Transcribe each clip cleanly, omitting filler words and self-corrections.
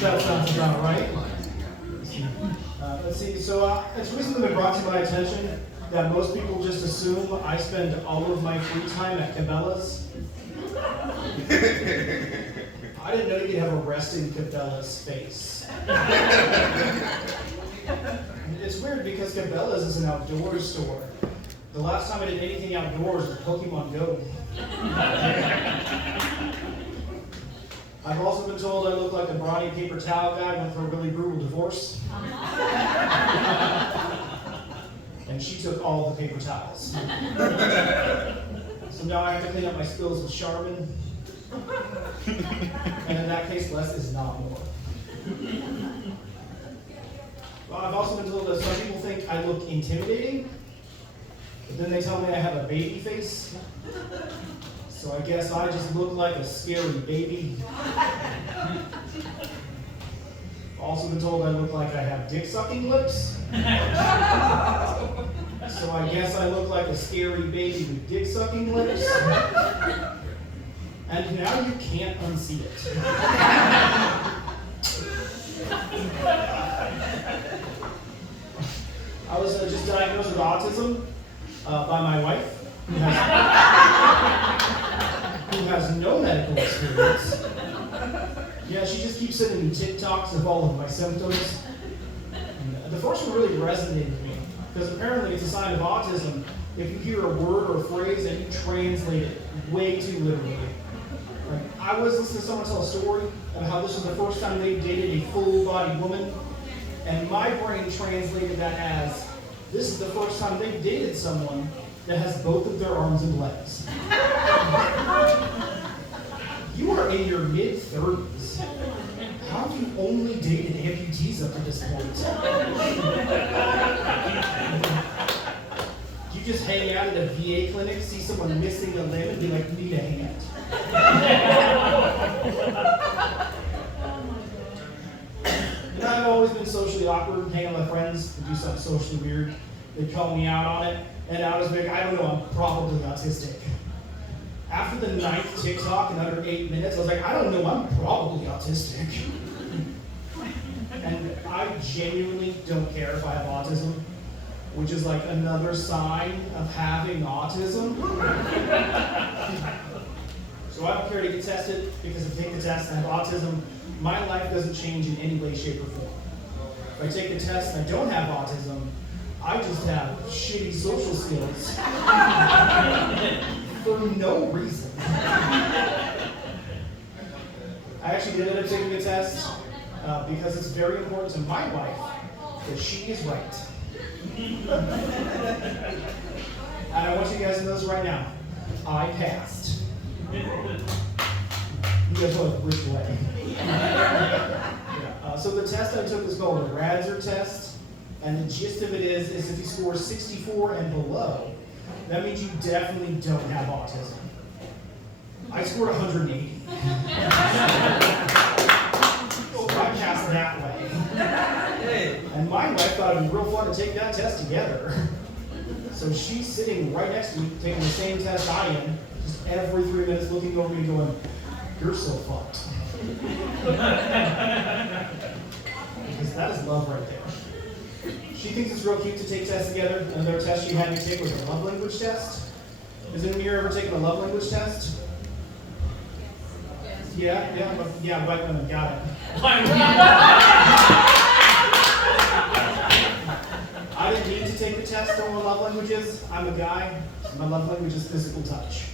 That sounds about right. Let's see, so it's recently been brought to my attention that most people just assume I spend all of my free time at Cabela's. I didn't know you could have a resting Cabela's face. It's weird because Cabela's is an outdoors store. The last time I did anything outdoors was Pokemon Go. I've also been told I look like the brawny paper towel guy went through a really brutal divorce. And she took all the paper towels. So now I have to clean up my spills with Charmin. And in that case, less is not more. Well, I've also been told that some people think I look intimidating, but then they tell me I have a baby face. So I guess I just look like a scary baby. Also been told I look like I have dick-sucking lips. So I guess I look like a scary baby with dick-sucking lips. And now you can't unsee it. I was just diagnosed with autism by my wife, who has no medical experience. Yeah, she just keeps sending me TikToks of all of my symptoms. And the first one really resonated with me, because apparently it's a sign of autism if you hear a word or a phrase and you translate it way too literally. Like, I was listening to someone tell a story about how this was the first time they dated a full-bodied woman, and my brain translated that as, this is the first time they've dated someone that has both of their arms and legs. You are in your mid-30s. How have you only dated amputees up to this point? You just hang out at a VA clinic, see someone missing a limb, and be like, need a hand. And I've always been socially awkward, hang out with friends, to do something socially weird. They'd call me out on it, and I was like, I don't know, I'm probably autistic. After the 9th TikTok in under 8 minutes, I was like, I don't know, I'm probably autistic. And I genuinely don't care if I have autism, which is like another sign of having autism. So I don't care to get tested, because if I take the test and I have autism, my life doesn't change in any way, shape, or form. If I take the test and I don't have autism, I just have shitty social skills for no reason. I actually did end up taking the test because it's very important to my wife that she is right. And I want you guys to know this right now. I passed. You guys know which way. So the test I took is called a Radzer test, and the gist of it is if you score 64 and below, that means you definitely don't have autism. I scored 180. So I passed that way. And my wife thought it'd be real fun to take that test together. So she's sitting right next to me, taking the same test I am, just every 3 minutes looking over me going, you're so fucked. Because that is love right there. She thinks it's real cute to take tests together. Another test she had me take was a love language test. Has anyone here ever taken a love language test? Yeah, white women, got it. I didn't need to take the test on my love languages. I'm a guy, so my love language is physical touch.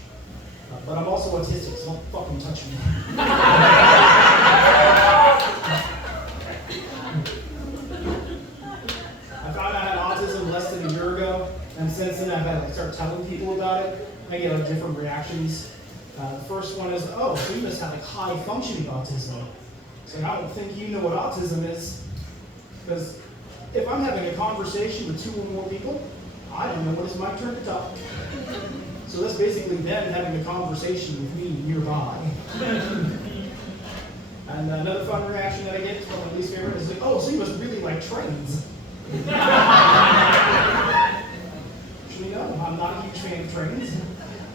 But I'm also autistic, so don't fucking touch me. I found out I had autism less than a year ago, and since then I've had to start telling people about it. I get like different reactions. The first one is, oh, so you must have like high functioning autism. So I don't think you know what autism is, because if I'm having a conversation with 2 or more people, I don't know when it's my turn to talk. So that's basically them having a conversation with me nearby. And another fun reaction that I get from my least favorite is like, oh, so you must really like trains. Actually, no, I'm not a huge fan of trains.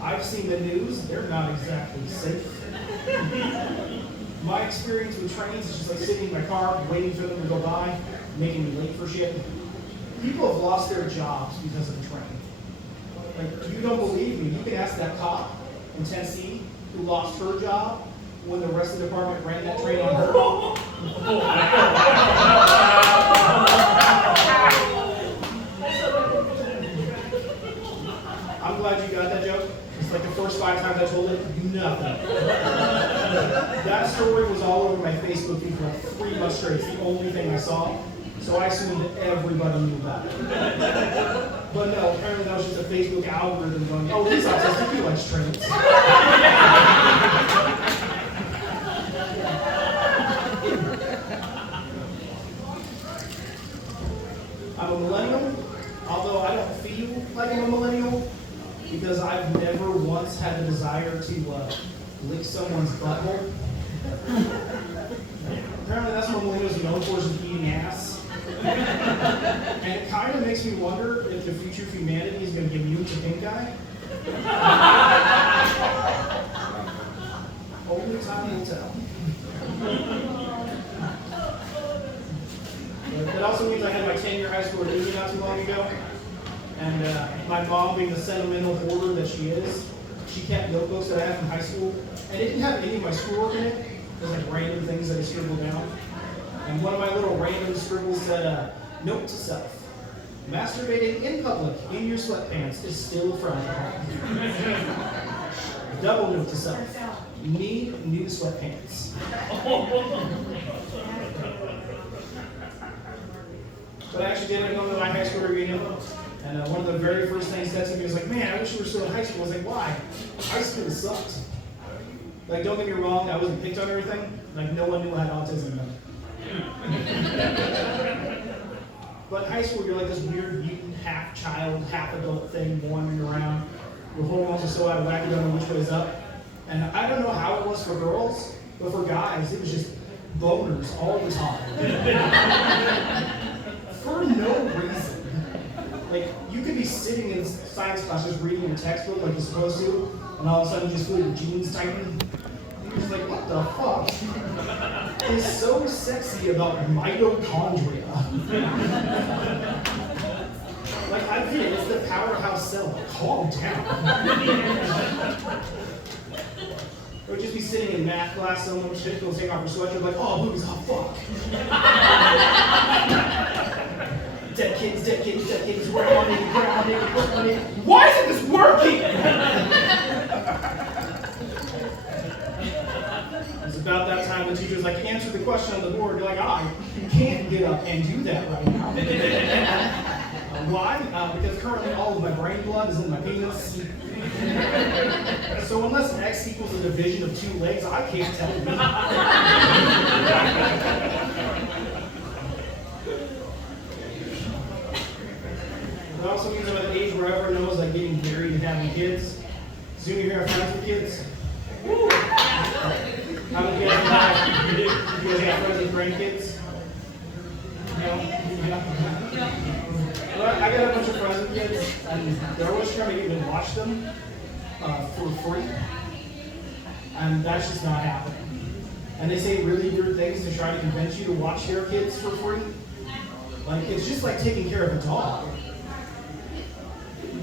I've seen the news, they're not exactly safe. My experience with trains is just like sitting in my car, waiting for them to go by, making me late for shit. People have lost their jobs because of the train. Like, you don't believe me, you can ask that cop in Tennessee who lost her job when the rest of the department ran that train on her. I'm glad you got that joke. It's like the first 5 times I told it, nothing. That story was all over my Facebook feed for like 3 months straight. It's the only thing I saw. So I assumed everybody knew about it. But no, apparently that was just a Facebook algorithm going, oh, he's autistic, he likes trains. I'm a millennial, although I don't feel like I'm a millennial, because I've never once had a desire to lick someone's butthole. Apparently that's what millennials are known for, is eating ass. And it kind of makes me wonder if the future of humanity is going to get immune to pink eye. Only time will tell. It also means I had my 10-year high school reunion not too long ago. And my mom, being the sentimental hoarder that she is, she kept notebooks that I had from high school. And it didn't have any of my schoolwork in it. It was like random things that I scribbled down. And one of my little random scribbles said, note to self, masturbating in public in your sweatpants is still frowned Double note to self, need new sweatpants. But I actually did go to my high school reunion, and one of the very first things said to me was like, man, I wish you were still in high school. I was like, why? High school sucked. Like, don't get me wrong, I wasn't picked on or anything. Like, no one knew I had autism then. But high school, you're like this weird mutant, half child, half adult thing wandering around. Your hormones are so out of whack, you don't know which way is up. And I don't know how it was for girls, but for guys, it was just boners all the time. For no reason. Like, you could be sitting in science class just reading your textbook like you're supposed to, and all of a sudden you just feel your jeans tighten. You're just like, what the fuck? It's so sexy about mitochondria. Like, I get it, it's the powerhouse cell, but calm down. Or just be sitting in math class, someone will take off her sweatshirt, like, oh, boobies, oh, fuck. Dead kids, work on it, work on it, work on it. Why isn't this working? It's about that time the teacher's like, answer the question on the board. You're like, you can't get up and do that right now. Why? Because currently all of my brain blood is in my penis. So unless x equals a division of 2 legs, I can't tell you. It also means I'm at the age where everyone knows like getting married and having kids. Soon you're gonna have friends with kids. Woo! How many of you guys have friends with grandkids? No? Well, I got a bunch of friends with kids, and they're always trying to get me to watch them for free. And that's just not happening. And they say really weird things to try to convince you to watch their kids for free. Like, it's just like taking care of a dog.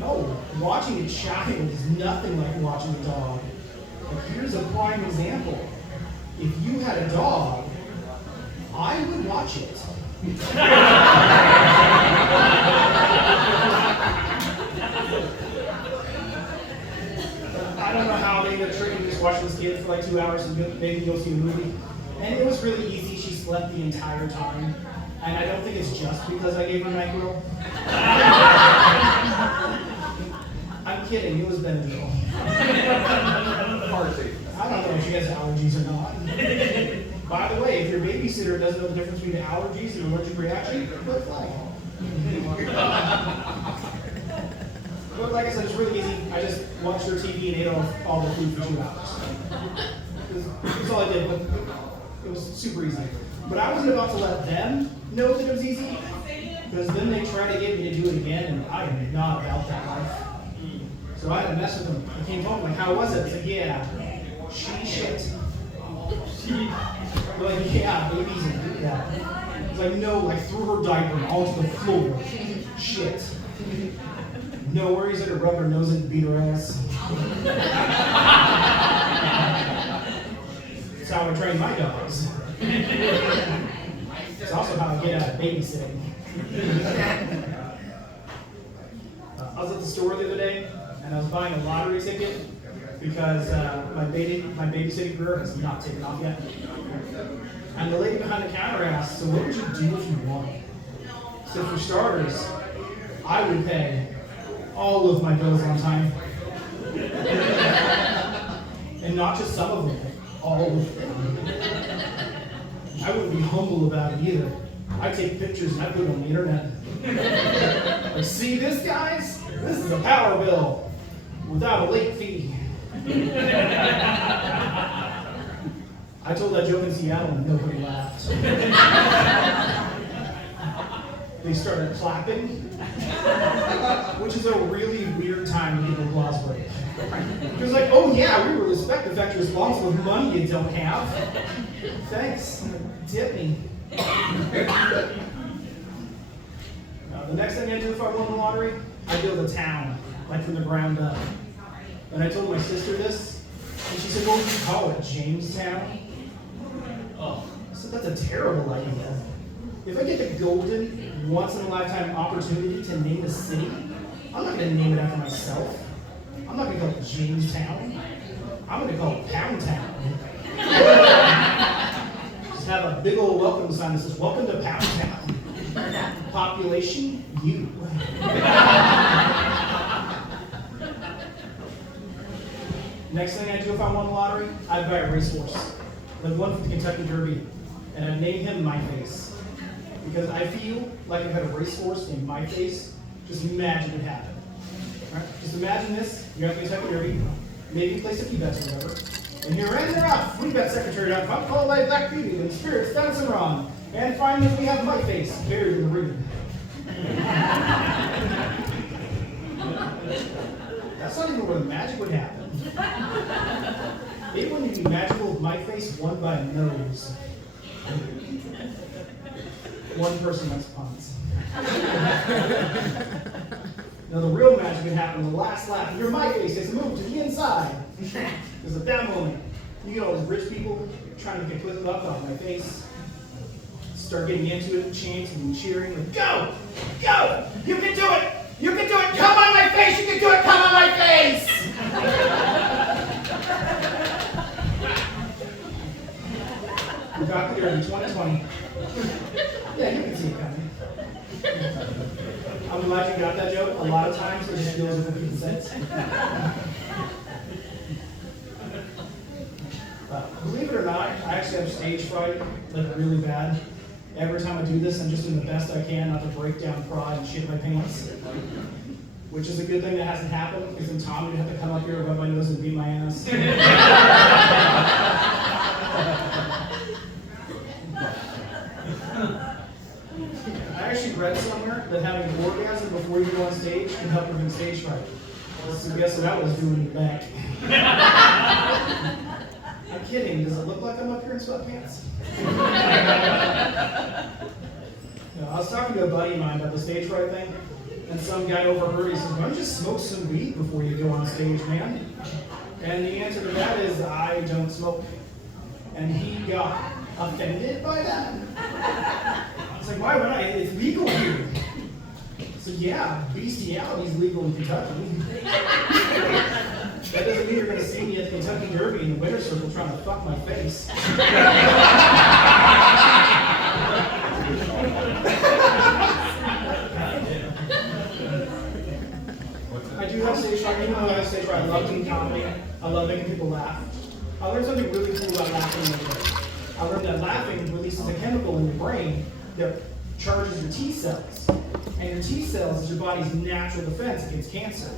No, watching a child is nothing like watching a dog. Like, here's a prime example. If you had a dog, I would watch it. I don't know how they ended up tricking just watch this kid for like 2 hours and maybe go see a movie. And it was really easy. She slept the entire time. And I don't think it's just because I gave her NyQuil. I'm kidding, it was Benadryl. I don't know if she has allergies or not. By the way, if your babysitter doesn't know the difference between allergies and allergic reaction, quit flag. But like I said, it's really easy. I just watched her TV and ate all the food for 2 hours. That's all I did, but it was super easy. But I wasn't about to let them know that it was easy, because then they try to get me to do it again, and I am not about that life. So I had to mess with them. I came home like, how was it? I said, yeah, she shit. Like, yeah, babies do that. It's like, no, like threw her diaper onto the floor. Shit. No worries, let her rub her nose and beat her ass. That's how I train my dogs. It's also how I get out of babysitting. I was at the store the other day, and I was buying a lottery ticket because my babysitting career has not taken off yet. And the lady behind the counter asked, so what would you do if you won? So for starters, I would pay all of my bills on time. And not just some of them, all of them. I wouldn't be humble about it either. I'd take pictures and I'd put it on the internet. Like, see this, guys? This is a power bill without a late fee. I told that joke in Seattle and nobody laughed. They started clapping, which is a really weird time to give an applause break. It was like, oh yeah, we respect the fact you're responsible for money you don't have. Thanks, tip me. The next thing I do if I won the lottery, I build a town, like from the ground up. And I told my sister this, and she said, what would you call it, Jamestown? Oh, I said, that's a terrible idea. If I get the golden, once-in-a-lifetime opportunity to name a city, I'm not going to name it after myself. I'm not going to call it Jamestown. I'm going to call it Pound Town. Just have a big old welcome sign that says, welcome to Pound Town. Population, you. Next thing I do if I won the lottery, I'd buy a racehorse. Like one for the Kentucky Derby. And I'd name him My Face. Because I feel like if I had a racehorse named My Face, just imagine what happened. Right? Just imagine this, you're at the Kentucky Derby, maybe place a few bets or whatever, and you're in or out, free bet secretary, pump call by Black Beauty, and spirits dancing around, and finally we have My Face buried in the ring. That's not even where the magic would happen. It wouldn't be magical if My Face won by a nose. One person likes puns. Now the real magic would happen in the last lap. Your My Face has moved to the inside. There's at that moment, you get all these rich people trying to get clipped up on My Face. Start getting into it, chanting and cheering, like, go! Go! You can do it! You can do it! Come on My Face! You can do it! Come on My Face! We got there in 2020. Yeah, you can see it coming. I'm glad you got that joke. A lot of times it just goes with 50 cents. Believe it or not, I actually have stage fright, like really bad. Every time I do this, I'm just doing the best I can not to break down pride and shit my pants. Which is a good thing that hasn't happened, because then Tom would have to come up here, rub my nose, and beat my ass. I actually read somewhere that having an orgasm before you go on stage can help prevent stage fright. So guess what I was doing in the back. I'm kidding. Does it look like I'm up here in sweatpants? No, I was talking to a buddy of mine about the stage fright thing, and some guy overheard. He says, "Why don't you just smoke some weed before you go on stage, man?" And the answer to that is, I don't smoke. And he got offended by that. It's like, why would I? It's legal here. So yeah, bestiality is legal in Kentucky. That doesn't mean you're going to see me at the Kentucky Derby in the winner's circle trying to fuck my face. I do have stage fright. Even though I have stage fright, I love doing comedy. I love making people laugh. I learned something really cool about laughing. I learned that laughing releases a chemical in your brain that charges your T cells. And your T cells is your body's natural defense against cancer.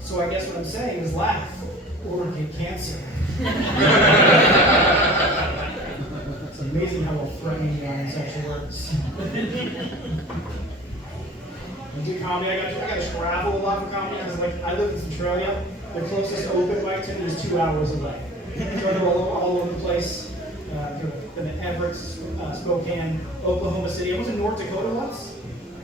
So I guess what I'm saying is laugh or get cancer. It's amazing how well threatening the iron section works. I do comedy. I got to travel a lot for comedy because I live in Centralia. The closest open mic to me is 2 hours away. So I go all over the place. been in Everett, Spokane, Oklahoma City. I was in North Dakota once,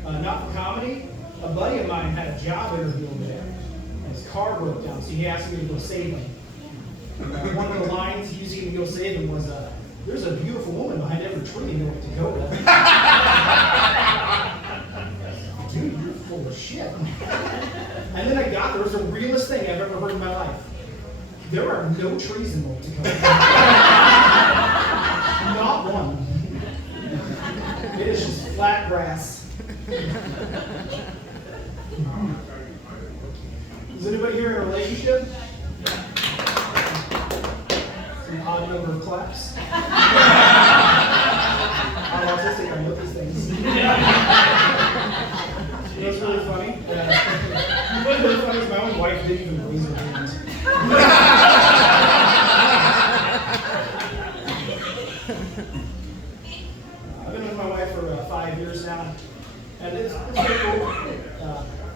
not for comedy. A buddy of mine had a job interview over there, and his car broke down, so he asked me to go save him. One of the lines he used to go save him was, "There's a beautiful woman behind every tree in North Dakota." Dude, you're full of shit. And then I got there, it was the realest thing I've ever heard in my life. There are no trees in North Dakota. Not one. It is just flat grass. Is anybody here in a relationship? Some odd number of claps. I'm autistic, I know these things. You know what's really funny? What's really funny is my own wife didn't even raise her hand. I've been with my wife for 5 years now, and it's pretty cool.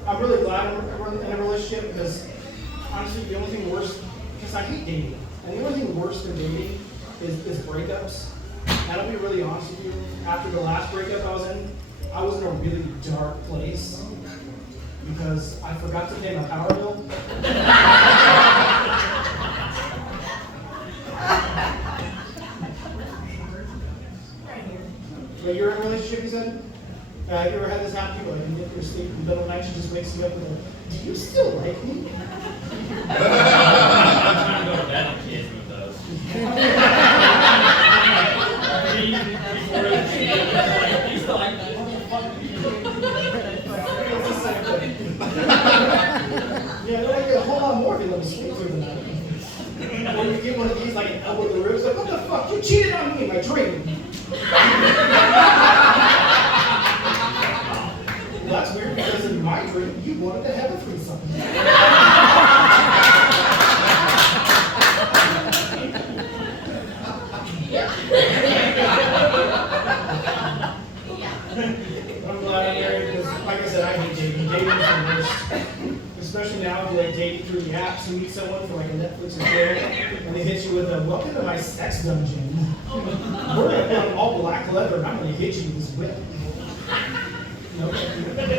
I'm really glad I'm in a relationship because, honestly, the only thing worse, because I hate dating, and the only thing worse than dating is breakups. And I'll be really honest with you, after the last breakup I was in a really dark place because I forgot to pay my power bill. But you're in a relationship, you said? Have you ever had this happen? People like, you get your sleep in the middle of the night, she just wakes you up with a, "Do you still like me?" I'm trying to go to bed on kids with those. You still like that? It's the same thing. Yeah, they're like, "A whole lot more if you let me sleep through the night." Or you get one of these, like an elbow in the ribs, like, "What the fuck? You cheated on me in my dream." Well, that's weird because in my dream, you wanted to have a threesome. I'm glad I'm married because, like I said, I hate dating. Dating is the worst. Especially now, if you like dating through the apps, you meet someone for like a Netflix or chill, and they hit you with a "Welcome to my sex dungeon. We're gonna put on all black leather, and I'm gonna hit you with this whip." No, thank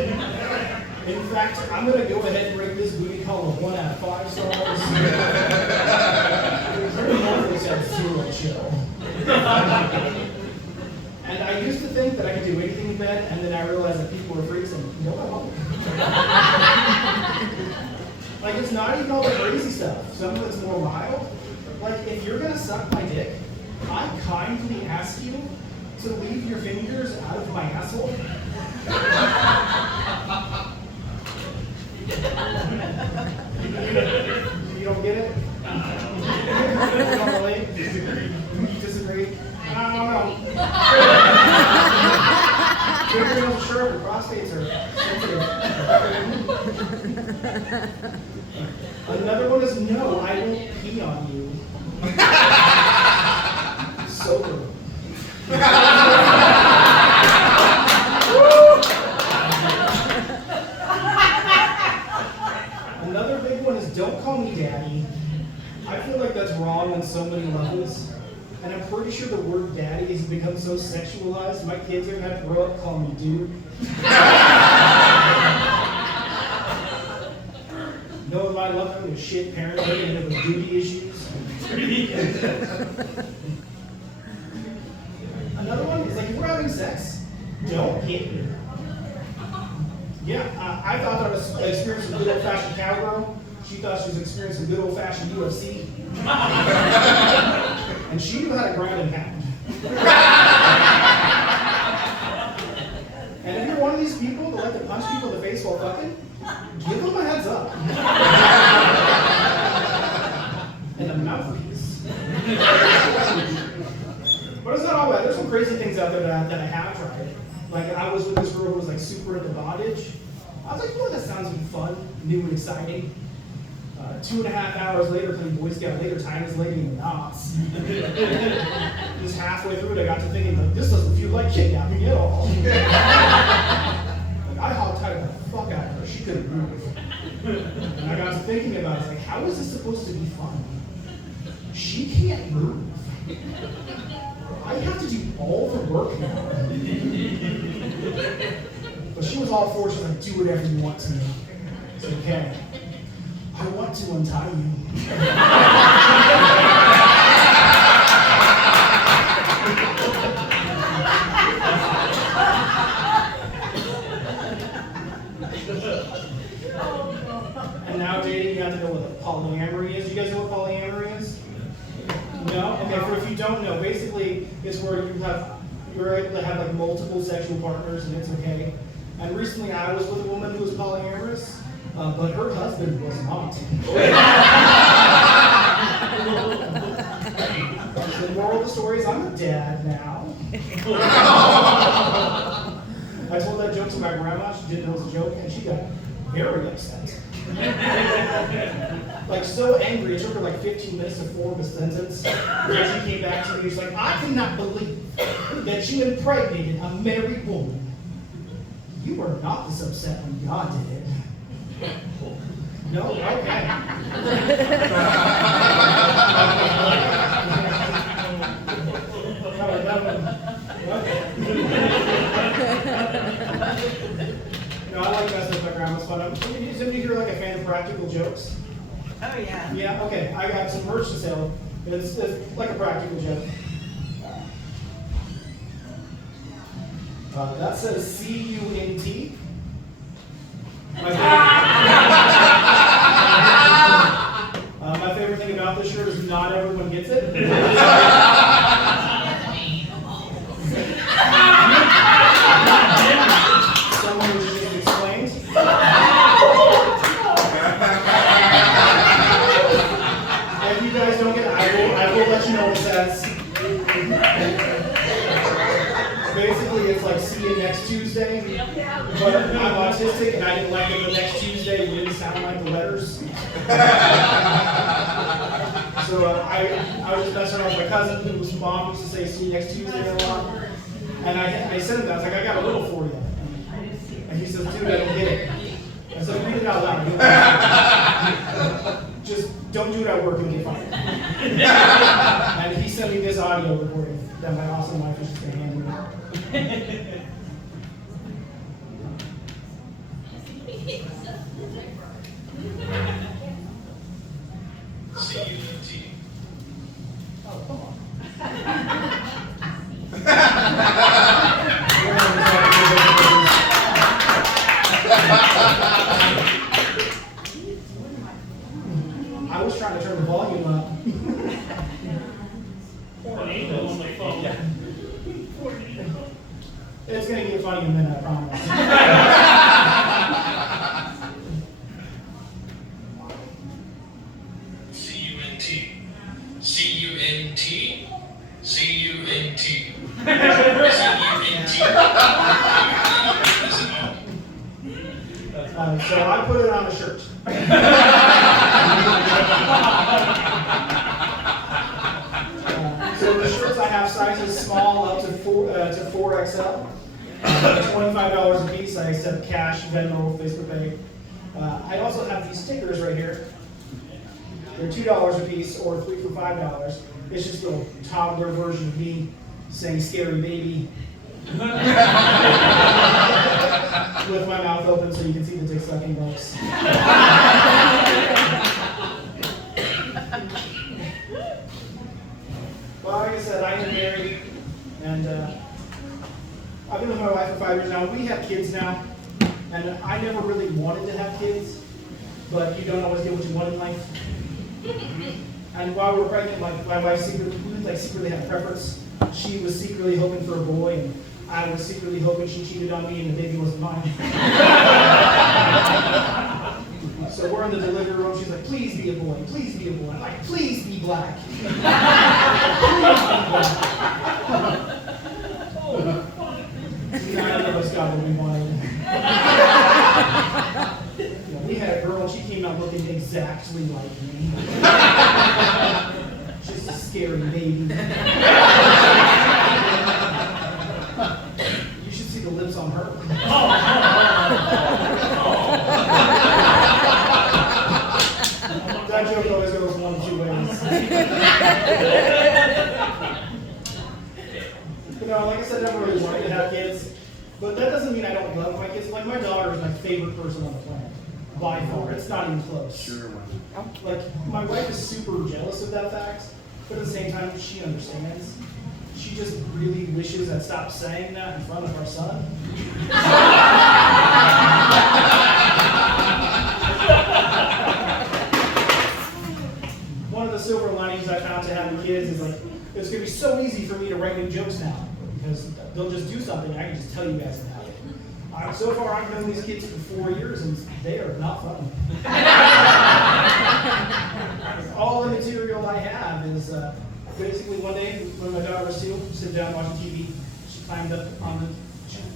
you. In fact, I'm gonna go ahead and rate this booty call a 1 out of 5 stars. Netflix has 0 chill. And I used to think that I could do anything in bed, and then I realized that people were freaks, and no, I won't. Like, it's not even all the crazy stuff. Some of it's more mild. Like, if you're gonna suck my dick, I kindly ask you to leave your fingers out of my asshole. You don't get it? You don't relate? You disagree? I don't know. Fingernails are sharp and prostates are sensitive. Another one is no, I won't pee on you. Sober. Another big one is don't call me daddy. I feel like that's wrong on so many levels. And I'm pretty sure the word daddy has become so sexualized, my kids are gonna have to grow up calling me dude. Knowing my love, I'm a shit parent, I end up with duty issues. Another one is like, if we're having sex, don't hit me. Yeah, I thought I was experiencing good old-fashioned cowgirl. She thought she was experiencing good old-fashioned UFC. And she knew how to ground and pound. And if you're one of these people that like to punch people in the face while fucking, give them a heads up. And a mouthpiece. But it's not all bad. There's some crazy things out there that I have tried. Like, I was with this girl who was like super into bondage. I was like, you know, that sounds like fun, new and exciting. 2.5 hours later, playing Boy Scout later, tying this lady in the knots. Just halfway through it, I got to thinking, like, this doesn't feel like kidnapping at all. Like, I hog-tied the fuck out of her. She couldn't move. And I got to thinking about it, like, how is this supposed to be fun? She can't move. I have to do all the work now. But she was all for it. She was like, do whatever you want to me. I said, okay. I want to untie you. And now dating, you have to know what polyamory is. You guys know what polyamory is? No? Okay, for if you don't know, basically it's where you're able to have like multiple sexual partners and it's okay. And recently I was with a woman who was polyamorous, but her husband was not. The moral of the story is I'm a dad now. I told that joke to my grandma, she didn't know it was a joke, and she got very upset. Like so angry, it took her like 15 minutes to form a sentence. And she came back to me, she's like, I cannot believe that you impregnated a married woman. You were not this upset when God did it. No? Okay. No, I like messing with my grandma's fun. Is anybody here like a fan of practical jokes? Oh, yeah. Yeah, okay. I got some merch to sell. It's like a practical joke. That says C-U-N-T. My favorite thing about this shirt is not everyone gets it. Someone was just explained. If you guys don't get it, I will let you know what it says. Basically, it's like see you next Tuesday, but I'm autistic and I didn't like it the next Tuesday. It didn't sound like the letters. So I was just messing around with my cousin whose mom used to say see you next Tuesday a lot. And I sent him that. I was like, I got a little for you. And he says, dude, I don't get it. I said, read it out loud. Just don't do it at work, you'll get fired. And he sent me this audio recording that my awesome wife is just going to hand me. C-U-N-T. Oh, come on. I was trying to turn the volume up. Tornado on my phone. Yeah. It's going to get funny in a minute, I promise. C-U-N-T. C-U-N-T. C-U-N-T. So I put it on a shirt. So the shirts I have sizes small up to 4XL. $25 a piece. I accept cash, Venmo, Facebook Pay. I also have these stickers right here. They're $2 a piece or 3 for $5. It's just a toddler version of me saying scary baby. With my mouth open so you can see the dick sucking marks. Well, like I said, I am married, and I've been with my wife for 5 years now. We have kids now, and I never really wanted to have kids, but you don't always get what you want in life. And while we were pregnant, my wife secretly had a preference. She was secretly hoping for a boy, and I was secretly hoping she cheated on me and the baby wasn't mine. So we're in the delivery room. She's like, please be a boy, please be a boy. I'm like, please be black. Please be black. None of us got what we wanted. We had a girl, and she came out looking exactly like me. Just a scary baby. You should see the lips on her. That joke always goes one of two ways. really wanted to have kids, but that doesn't mean I don't love my kids. Like, my daughter is my favorite person on the planet, by far. It's not even close. Sure. Like, my wife is super jealous of that fact, but at the same time, she understands. She just really wishes I'd stop saying that in front of our son. One of the silver linings I found to having kids is like, it's gonna be so easy for me to write new jokes now, because they'll just do something and I can just tell you guys about it. So far, I've known these kids for 4 years, and they are not fun. All the material I have is basically one day when my daughter was 2, sitting down watching TV, she climbed up on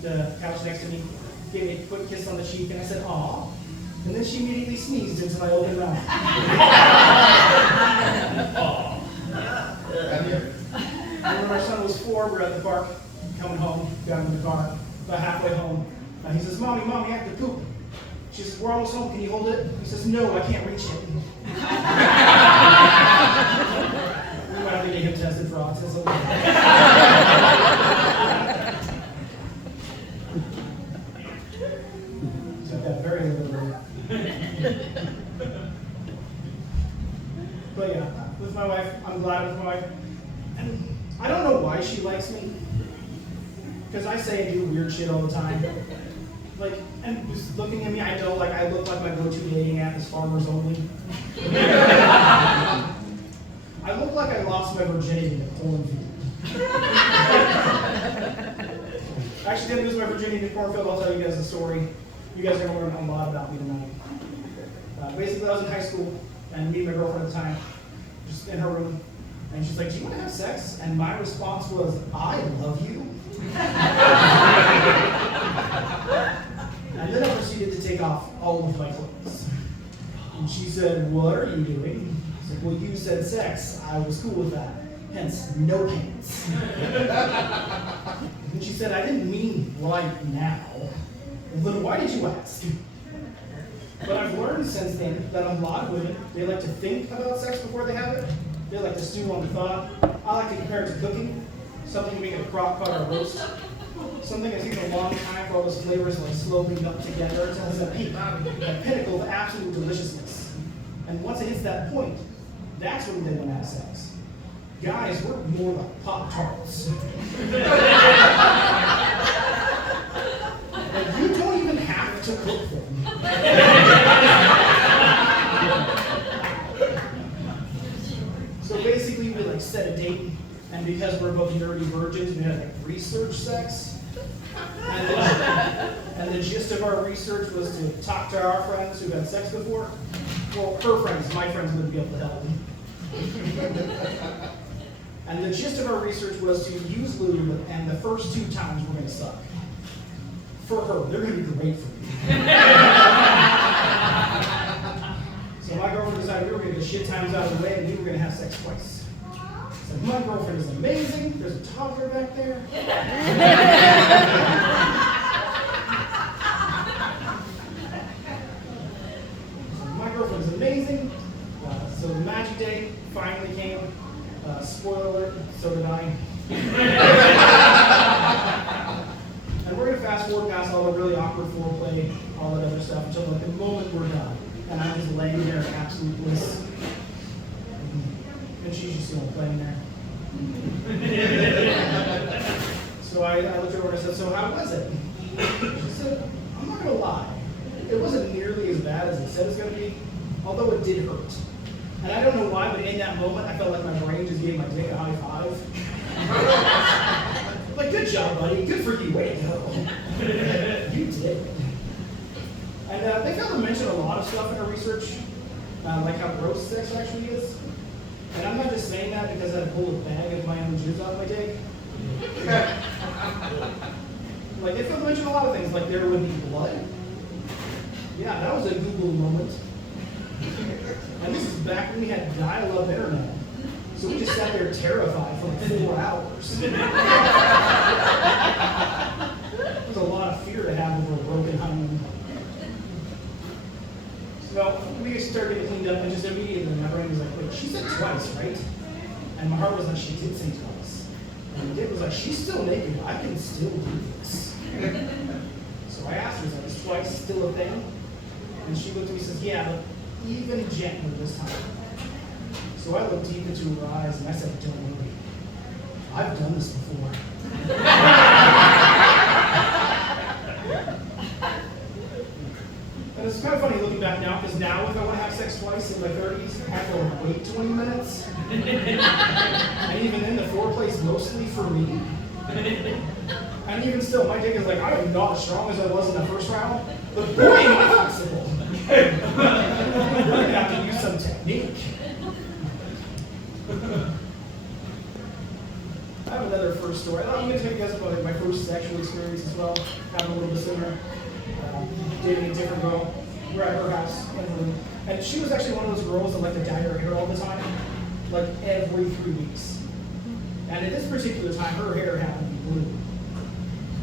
the couch next to me, gave me a quick kiss on the cheek, and I said, "Aw," and then she immediately sneezed into my open mouth. And when my son was 4, we're at the park, coming home, got in the car, about halfway home. He says, Mommy, I have to poop. She says, we're almost home, can you hold it? He says, no, I can't reach it. We might have to get him tested for autism. So I've got very little. But yeah, with my wife, I'm glad with my wife. And I don't know why she likes me. Because I say and do weird shit all the time. Like, and just looking at me, I know, like, I look like my go-to dating app is Farmers Only. I look like I lost my virginity in a cornfield. I actually didn't lose my virginity in a cornfield. I'll tell you guys the story. You guys are going to learn a lot about me tonight. Basically, I was in high school, and me and my girlfriend at the time, just in her room, and she's like, do you want to have sex? And my response was, I love you. And then I proceeded to take off all of my clothes. And she said, what are you doing? I said, well, you said sex. I was cool with that. Hence, no pants. And she said, I didn't mean right now. Well, then why did you ask? But I've learned since then that a lot of women, they like to think about sex before they have it. They like to stew on the thought. I like to compare it to cooking. Something you make in a crock pot or a roast. Something that takes a long time for all those flavors to like slowly melt together until it's a peak, a pinnacle of absolute deliciousness. And once it hits that point, that's when they want to have sex. Guys, we're more like Pop-Tarts. Like, you don't even have to cook them. So basically, we like set a date. And because we're both nerdy virgins, we had like research sex. And the gist of our research was to talk to our friends who've had sex before. Well, her friends, my friends wouldn't be able to help them. And the gist of our research was to use lube, and the first 2 times we're going to suck. For her, they're going to be great for me. So my girlfriend decided we were going to get shit times out of the way, and we were going to have sex twice. So my girlfriend is amazing. There's a toddler back there. So my girlfriend is amazing. So the magic day finally came. Spoiler alert, so did I. And we're going to fast forward past all the really awkward foreplay, all that other stuff, until like the moment we're done. And I'm just laying there in absolute bliss. And she's just playing there. So I looked over and I said, so how was it? She said, I'm not going to lie. It wasn't nearly as bad as it said it was going to be, although it did hurt. And I don't know why, but in that moment, I felt like my brain just gave my dick a high five. Like, good job, buddy. Good for you. Way to go. You did. And they failed to mention a lot of stuff in our research, like how gross sex actually is. And I'm not just saying that because I pulled a bag of my own jizz out my dick. Like, they failed to mention a lot of things, like there would be blood. Yeah, that was a Google moment. And this is back when we had dial-up internet. So we just sat there terrified for like 4 hours. There's a lot of fear to have over a broken hymen. So we started getting cleaned up, and just immediately my brain was like, wait, she said twice, right? And my heart was like, she did say twice. And the dick was like, she's still naked. I can still do this. So I asked her, is twice still a thing? And she looked at me and says, yeah, but even gentler this time. So I looked deep into her eyes and I said, don't worry. I've done this before. And it's kind of funny looking back now, because now if I want to have sex twice in my 30s, I have to wait 20 minutes. And even then, the foreplay's mostly for me. And even still, my dick is like, I am not as strong as I was in the first round, but boy, am I flexible. We're going to have to use some technique. I have another first story. I'm going to tell you guys about my first sexual experience as well. Having a little bit similar. Dating a different girl. We're at her house. And she was actually one of those girls that liked to dye her hair all the time. Like every 3 weeks. And at this particular time, her hair happened to be blue.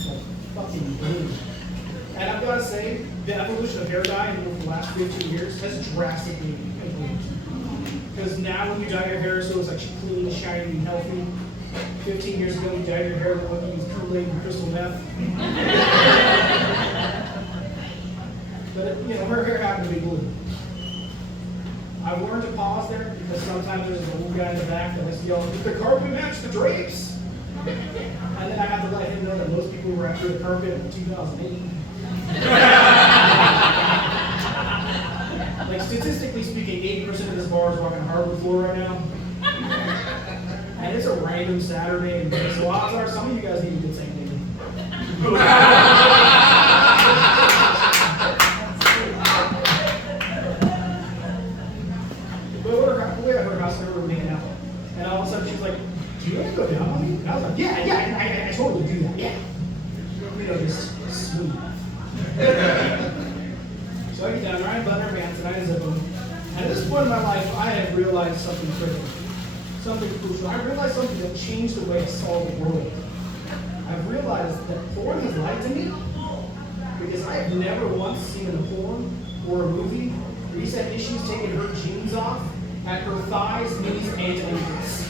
Like fucking blue. And I've got to say, the evolution of hair dye over the last 15 years has drastically improved. Because now when you dye your hair so it's like clean, shiny, and healthy, 15 years ago you dyed your hair when you used Kool-Aid and crystal meth. But you know, her hair happened to be blue. I've learned to pause there because sometimes there's a little guy in the back that likes to yell, "Did the carpet match the drapes?" And then I have to let him know that most people were after the carpet in 2008. Like statistically speaking, 80% of this bar is walking hardwood floor right now. And it's a random Saturday, and so odds are some of you guys need a good same thing. But we're at her house, and we were hanging out. And all of a sudden she's like, "Do you want to go down on me?" And I was like, yeah, I totally do that, yeah. You know, just smooth. So I get down, right, button her pants, and I zip them. And at this point in my life, I have realized something critical. Something crucial. I realized something that changed the way I saw the world. I've realized that porn has lied to me because I have never once seen in a porn or a movie where you said she's taking her jeans off at her thighs, knees, and ankles.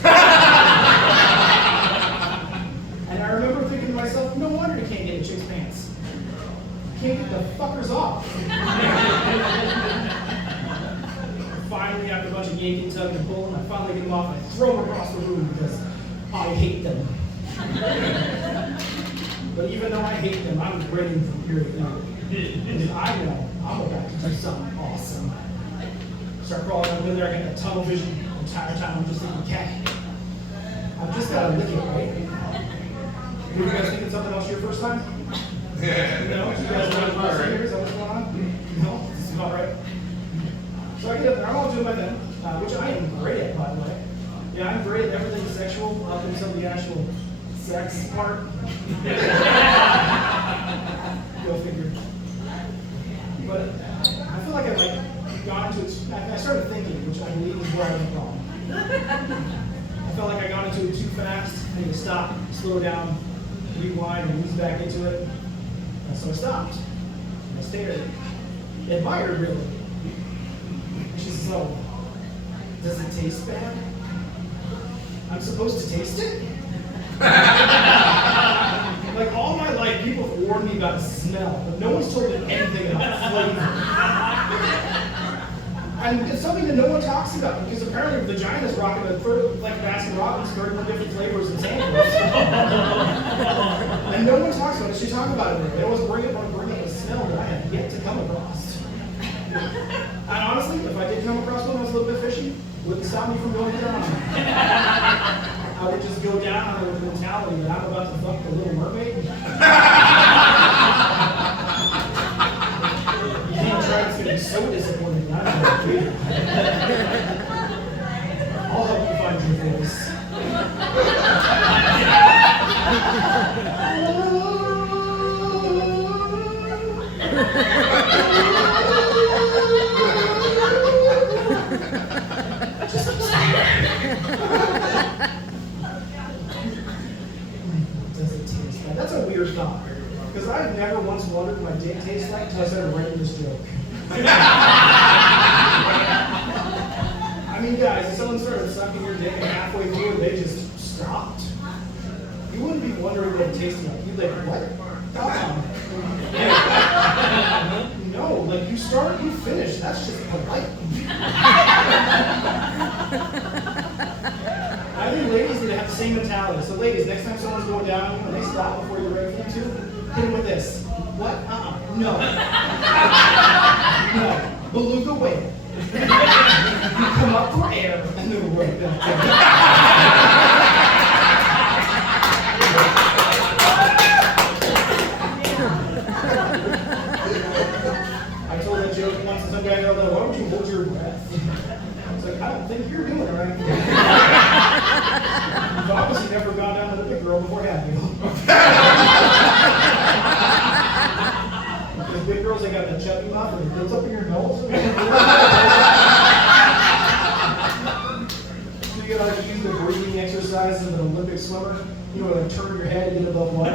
And I remember thinking to myself, no wonder you can't get a chick's pants. You can't get the fuckers off. Finally, after a bunch of yanking, tugging, and pulling, I finally get them off and I throw them across the room because I hate them. But even though I hate them, I'm ready for period now. Because I know I'm about to do something awesome. Start crawling up in there, I got that tunnel vision. The entire time I'm just thinking, cat. I've just got to lick it, right? Were you guys thinking something else your first time? No? You guys are is that what's going on? No? This is about right. So I get up there, I'm all doing my thing, which I am great at, by the way. Yeah, I'm great at everything sexual, up until the actual sex part. Go figure. But I feel like I've gone into it, I started thinking, which I believe is where I went wrong. I felt like I got into it too fast. I need to stop, slow down, rewind, and ease back into it. And so I stopped. And I stared, admired really. She says, "Oh, does it taste bad? I'm supposed to taste it?" Like all my life, people have warned me about smell, but no one's told me anything about flavor. And it's something that no one talks about because apparently vagina's rocking like Baskin Robbins, 31 different flavors and samples. And no one talks about it. She talks about it. They always bring up a smell that I have yet to come across. And honestly, if I did come across one that was a little bit fishy, wouldn't stop me from going down on it. I would just go down on it with the mentality that I'm about to fuck the Little Mermaid. You can't try, it's going to be so disappointing. I'm going to do it. I'll help you find your voice. Does it taste bad? That's a weird thought. Because I've never once wondered what my dick tastes like until I started writing this joke. I mean, guys, if someone started sucking your dick and halfway through, they just stopped. you wouldn't be wondering what it tasted like. You'd be like, what? No, like you start, you finish. That's just polite. I think ladies need to have the same mentality. So ladies, next time someone's going down and they stop before you're ready for them to, hit them with this. What? No. No. Beluga whale. You come up for air and then right back down. I told that joke once to some guy, why would you hold your breath? I was like, I don't think you're doing it right. You've obviously never gone down to the big girl before, have you? Because big girls, they got that chubby mouth and it builds up in your nose. So you gotta like use the breathing exercises of an Olympic swimmer. You know, like turn your head and get above water.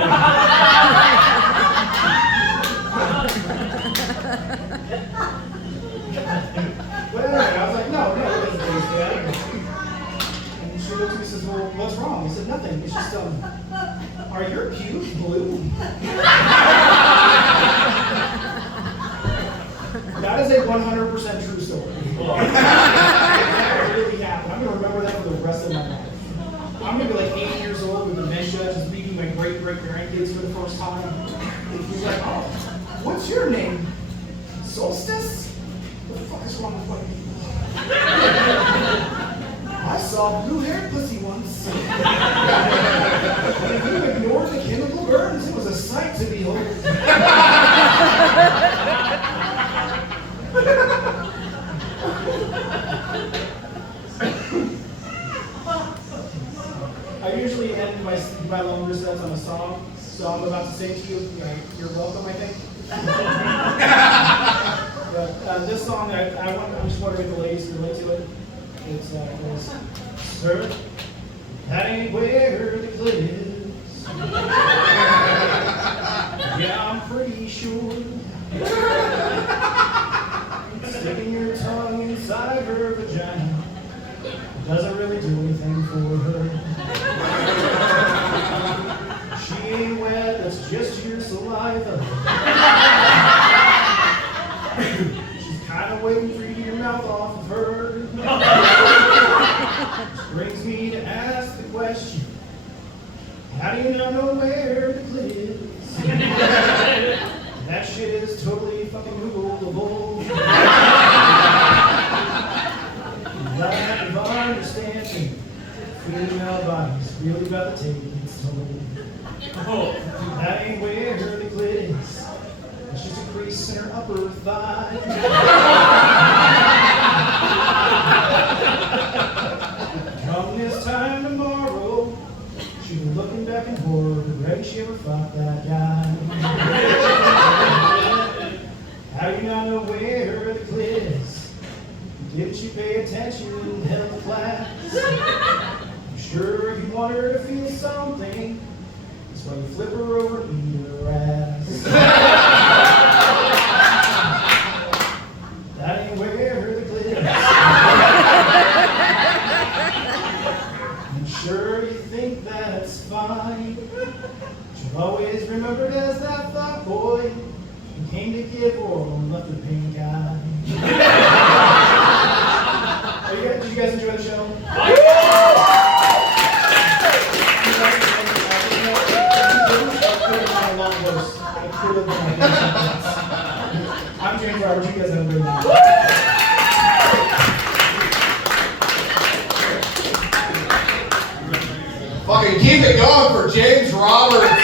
But anyway, I was like, no, it doesn't taste bad. And she looked at me and says, well, what's wrong? I said, nothing. It's just, are your pubes blue? That is a 100% true story. That really happened. I'm going to remember that for the rest of my life. I'm going to be like 80 years old with dementia, just meeting my great-great-grandkids for the first time. And he's like, oh, what's your name? Solstice? What the fuck is wrong with white people? I saw blue-haired pussy once. And if you ignored the chemical burns, it was a sight to behold. I usually end my longer sets on a song, so I'm about to say to you, you're welcome, I think. But this song, I just wondering if the ladies can relate to it. It goes, sir, that ain't where the clit is. Yeah, I'm pretty sure. Sticking your tongue inside her vagina doesn't really do anything for her. She ain't wet, that's just your saliva. She's kind of waiting for you to get your mouth off of her. Which brings me to ask the question, how do you not know where the clit is? That shit is totally fucking Googleable. Lack of understanding, female bodies really about to take its toll. Oh, that ain't where the clit is. It's just a crease in her upper thigh. Come this time tomorrow, she'll be looking back in horror, ready she ever fought that guy. How do you not know where the clit is? Didn't you pay attention in health class? I'm sure you want her to feel something. That's why you flip her over and eat her ass. That ain't where the clit is. I'm sure you think that's fine. But you're always remembered as that thought boy who came to give oral and left a pink eye. Did you guys enjoy the show? I'm James Roberts. You guys have a great night. Fucking keep it going for James Roberts.